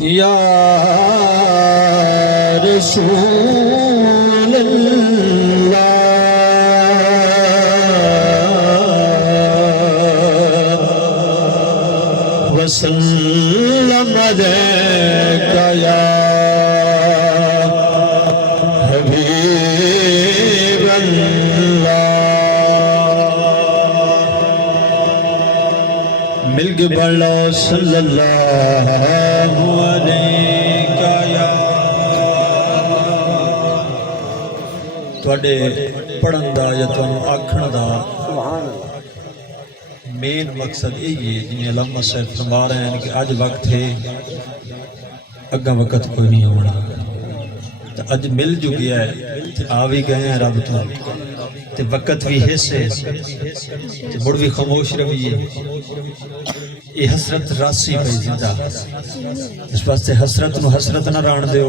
या रसूल अल्लाह वसल्लम अलैका या हबीब अल्लाह। मिल के बड़ा सल्लल्लाहु अलैका या तुहाडे पढ़न दा या तुहानू आखण दा मेन मकसद यही है जिन्हें अल्लामा साहब फरमा रहे हैं कि अज वक्त है अग्गा वक्त कोई नहीं होना तो अज मिल जो गया है आ भी गए हैं रब तो वक्त भी हिस्से मुड़ भी खामोश रहिए ये हसरत रासी पई जिंदा इस वास्ते हसरत नु हसरत ना राण दो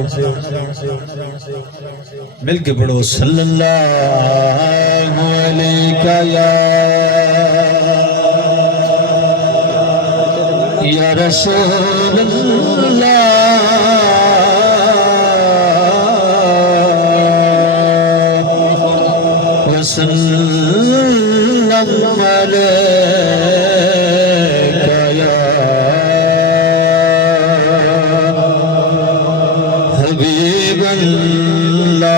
मिल के बड़ो सल्लल्लाहु अलैका या रसूल अल्लाह वसल्लम अलैका या हबीब अल्लाह।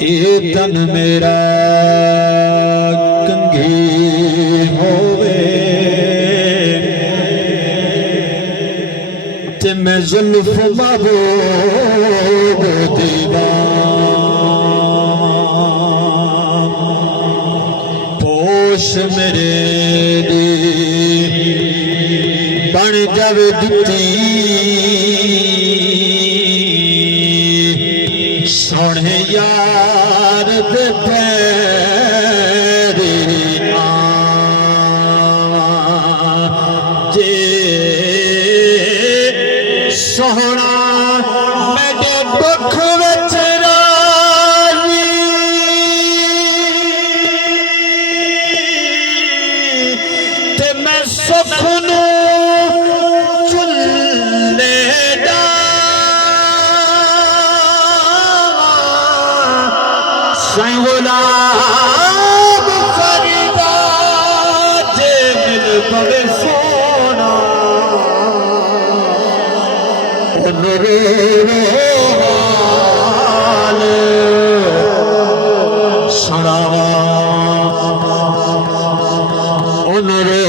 ये तन मेरा कंघी होवे ते मैं जुल्फ महबूब दीवान पोश मेरे दी बन जावे दिती सोने यार दे पैरी जे सोहना मेरे दुख विच राजी ते मैं सुख नू गुलाब फरीदा जे मिल पवे सोना मेरे हाल सुनावा मेरे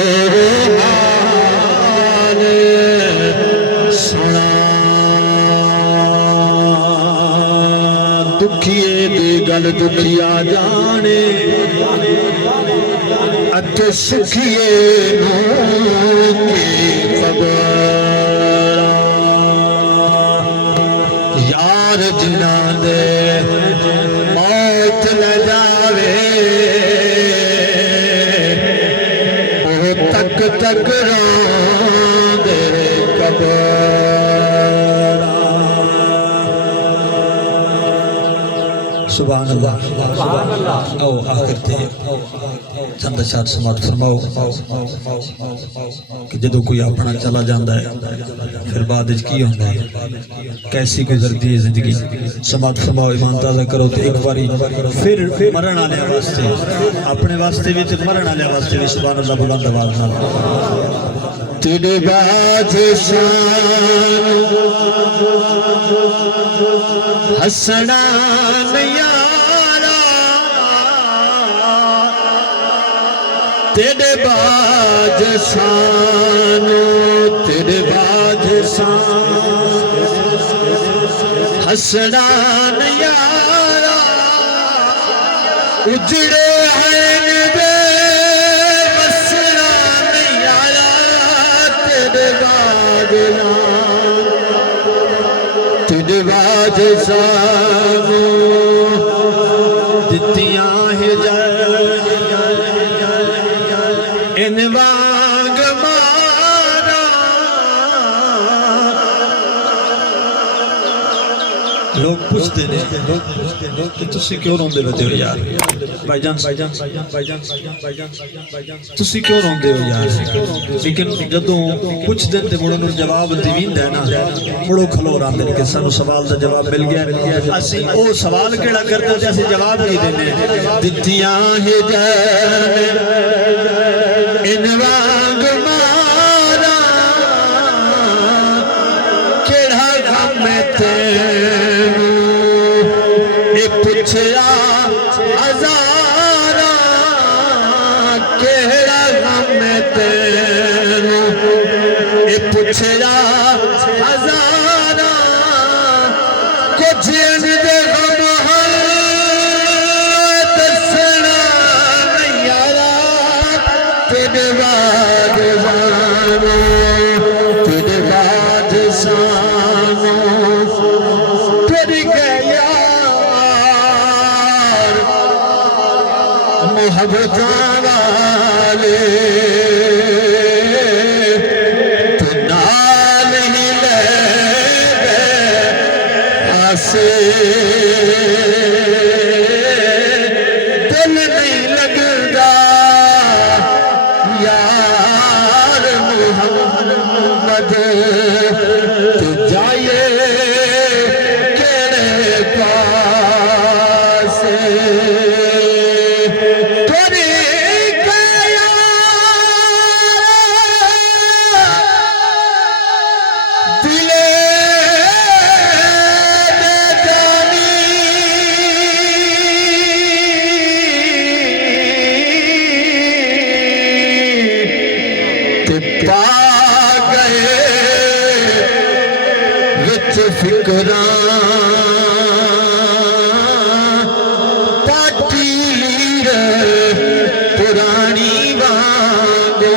हाल सुना दुखिए दी गल दुखिया जाने अते सुखिए की खबर यार जिना दे मौत ले जावे वो तक तक दे कबर सुभान अल्लाह आओ आखिर ते चंद शाद समाप्त फरमाओ कि जदों कोई अपना चला जाता है फिर बाद की होता है कैसी गुजरती है जिंदगी समाप्त फरमाओ ईमान ताज़ा करो तो एक बारी फिर मरण वाले वास्ते अपने वास्ते भी मरण वाले वास्ते भी सुभान अल्लाह बुलंद आवाज़ नाल तेरे बाद हसना तेरे बाज सानो तेरे बाज सानो हसना यारा उजड़े हैं बे बसना यारा तेरे बाज सानो दित्तियां हिदायत इन वांग मारा लोग पूछते ने कि तुसी क्यों रोंदे हो यार भाईजान तुसी क्यों रोंदे हो यार लेकिन जदों पुछदे ते मुड़ों नूं जवाब दिवींदा है ना मुड़ो खलो रांदे ने कि सानू सवाल दा जवाब मिल गया असी ओ सवाल केड़ा करदे ते असी जवाब की देने दित्तियां हिदायत इन वांग मारा केड़ा गम तेनू ए पुछया हज़ारा केड़ा गम तेनू ए पुछया हज़ारा कुछ दे गम हल दसना नहीं यारा तेरे बाद जानो तेरे बाद सानो तेरी गया मोहब्बत वाले तू नाल ही ले गए आसे दिल नहीं लगता यार मोहम्मद तू जाए केड़े पास फिकरा पाटी पुरानी वांगो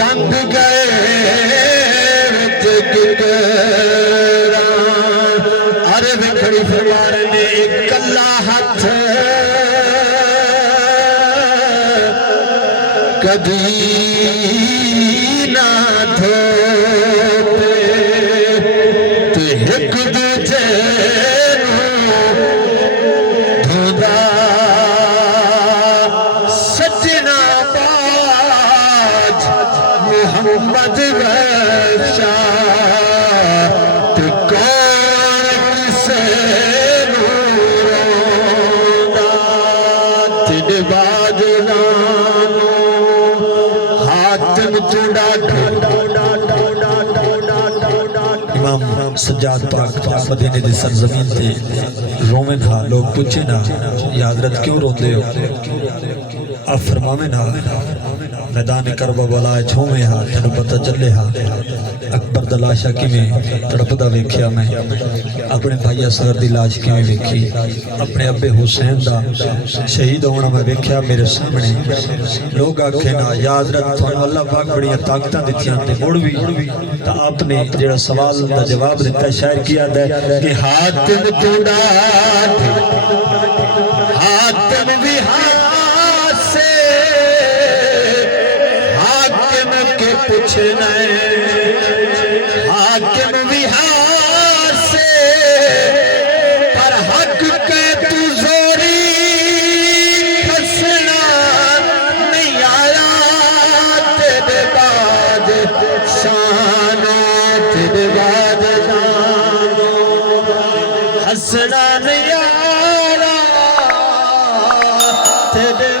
तंग गए अरे विखड़ी फरमान ने कला हाथ कभी ना धो एक दूजे धोदा सजना बाज मोहम्मद वैशा तो कौन किसे रोदा तेरे बाद नानो हाथम चूड़ा इमाम सज्जाद पाक मदीने दी सरजमीन ते रोवन हा लोग पूछे ना या हजरत क्यों रोंदे हो आप फरमावे ना मैदान करबला छूमे हा तेन पता चले हा अकबर दा लाशा किवें तड़पदा वेख्या मैं अपने भाई असगर दी लाश किवें वेखी अपने अब्बे हुसैन दा शहीद होना मैं वेख्या मेरे सामने लोग आखे ना या हजरत तुहानू अल्लाह पाक बड़ियां ताकतां दित्तियां ते मुड़ भी तां आपने जेड़ा सवाल दा जवाब दिता शायर की याद है कि हाथम चूड़ा हाथम भी हासे हाकिम के पूछना हाकिम भी हासे पर हक के तू जोरी फसना नहीं आया तेरे बाद शानो तेरे बाद शानो हसना नहीं आया तेरे